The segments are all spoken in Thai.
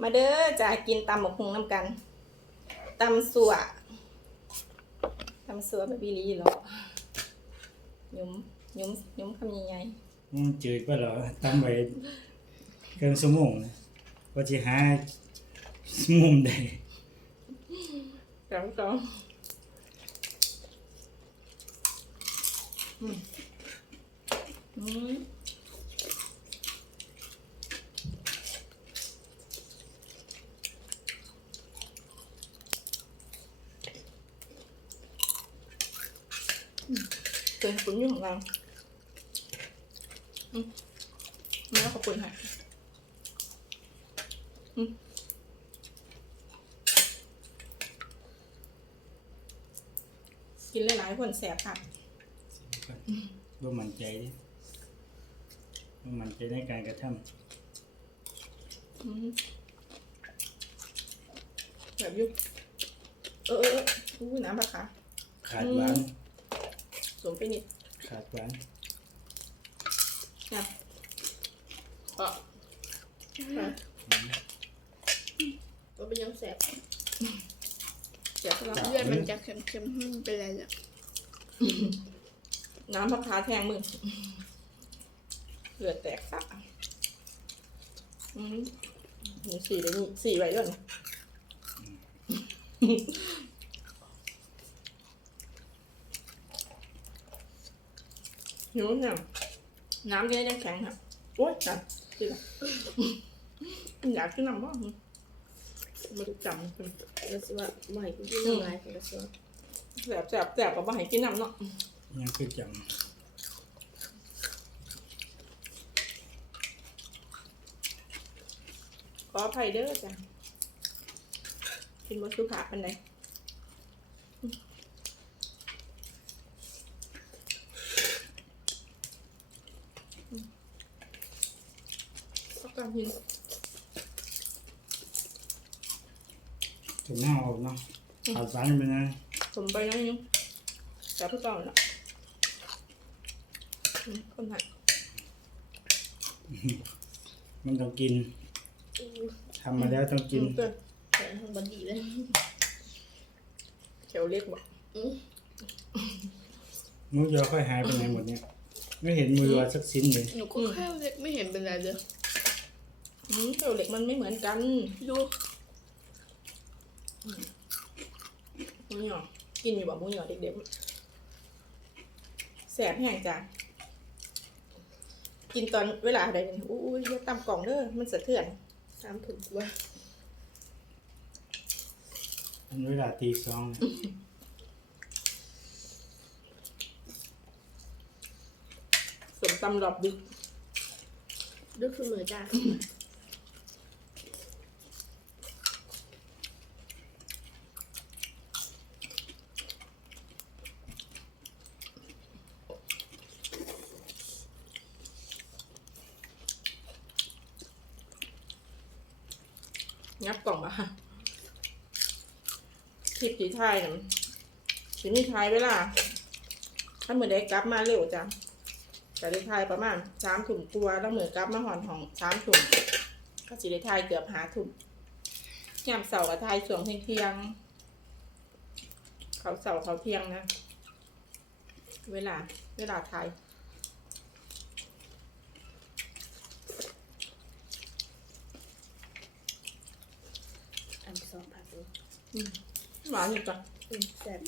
มาเด้อจะกินตำหมกหุงน้ำกันตำสัวตำสัวแบบบิลีเหรอยุ้มยุ้มยุ้มคำยังไงมันจืดไปเหรอตั้งไว้เกินชั่วโมงนะว่าจะหามุมใดสองสองอืมอืม เป็นปุ๋ยอยู่ของเราอืมนี่ก็ขอบคุณค่ะอืมกินหลายๆคนแสบค่ะบ่มั่นใจดิบ่มั่นใจในการกระทอืมแบบยุบเออเออเอออู้น้ำปลาคะำขาดหวานสว มไปนิดขาดหวานนะก็ค่ะก็เป็นยังแสบแสบแล้วเลือดมันจะเค็มๆไม่เป็นไรเนี่ยน้ำปลาคะแทงมือเลือดแตกซะอืมมีสี่เลยนี่สี่ไว้ด้วยนะ หิวเนี่ยน้ำจะได้แข็งค่ะโอ๊ยจัดสิละอยากขึ้นน้ำบ้างไม่ได้จำเป็นแล้วสิว่าใหม่กูกินน้ำลายของกระเซียวแสบแสบแสบกับบ้าให้กินน้ำเนาะยังคือจขออภัยเด้อจ้ะกินบะสุขาปันใด เอาการกินำถึงหน้าออกเนาะขาดหวานไปนะผมไปนั่นยังแต่เพื่อก่อนละอืมคนไหนมันต้องกินทำมาแล้วต้องกินเกินแต่ทางบันดีเลยเขียวเล็กบอกอืมมือยอค่อยหายไปไหนหมดเนี่ย ไม่เห็นมือยอสักชิ้นเลยหนูก็แค่เล็กไม่เห็นเป็นไรเลย อืมเขียวเล็กมันไม่เหมือนกัน ดูหมูหยอกินอยู่แบบหมูหยอเด็กๆแสบแห้งจ้ะกินตอนเวลาใดเนี่ยอู้ยอย่าตามกล่องเด้อมันสะเทือนสามถุงว่า อันเวลาตีสองเนี่ยสมตำรอบดึกดูคือมือจ้า งับกล่องมาคลิปสีไทยนะสีมีไทยเวลาถ้าเหมือนได้กลับมาเร็วจ้ะจะได้ไทยประมาณสามถุงตัวแล้วเหมือนกลับมาหอนของสามถุงก็สีได้ไทยเกือบหาถุงยามเสาร์กับไทยช่วงเที่ยงเที่ยง เขาเสาร์เขาเที่ยงนะ เวลา เวลาไทย สองผักดูหวานอยู่จ้ะอืมแสบ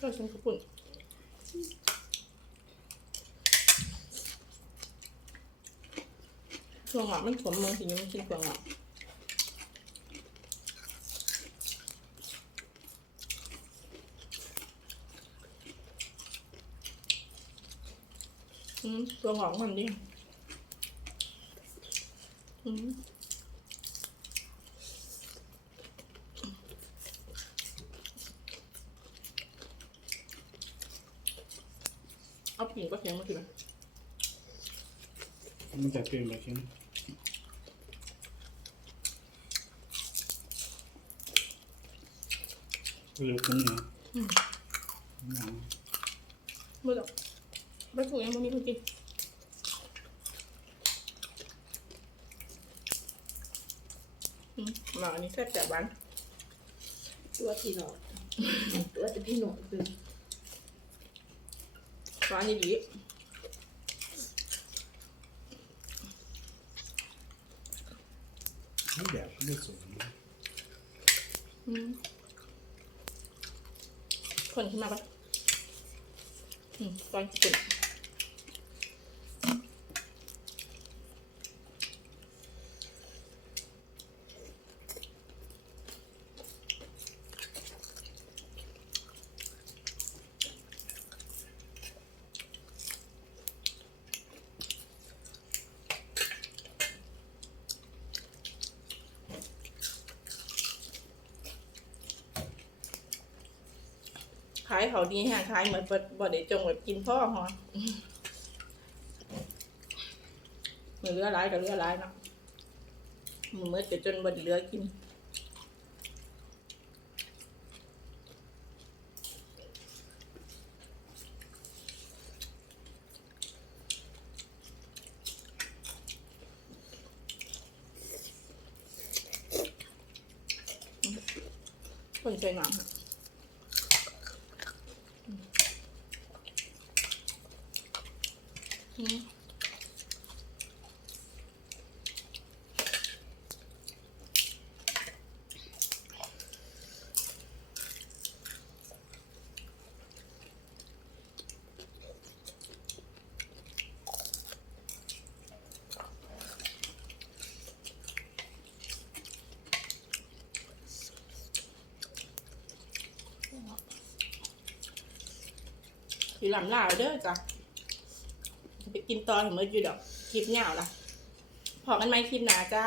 ก็ฉันกระปุ่นช่วงหวานมันขมมองสิยังไม่กินช่วงหว อืมตัวหอมมันดิอืมเอาผิงก็เสียงมาทีละมันจะเป็นแบบนี้ลูกมันเนาะอืมหนังไม่หรอก ปลาทูยังไม่มีคนกินอืมหมาอันนี้แซ่บจัดหวานตัวพี่น้องตัวจะพี่น้องคือหวานดีนี่แบบไม่สูงๆอืมคนขึ้นมาปะอืมตอนกินายเขาดีฮะขายเหมือนบ่บ่ได้จงแบบกินพ่อหอนเหมือนเรือร้ายกับเรือร้ายเนาะเหมันเมื่อจะจนบ่ได้เรือกินคนใส่น้ำ ค่ะอืมสีห กินตอนเมื่ออยู่ดอกคลิปเหงาละพอกันไหมคลิปหนาจ้า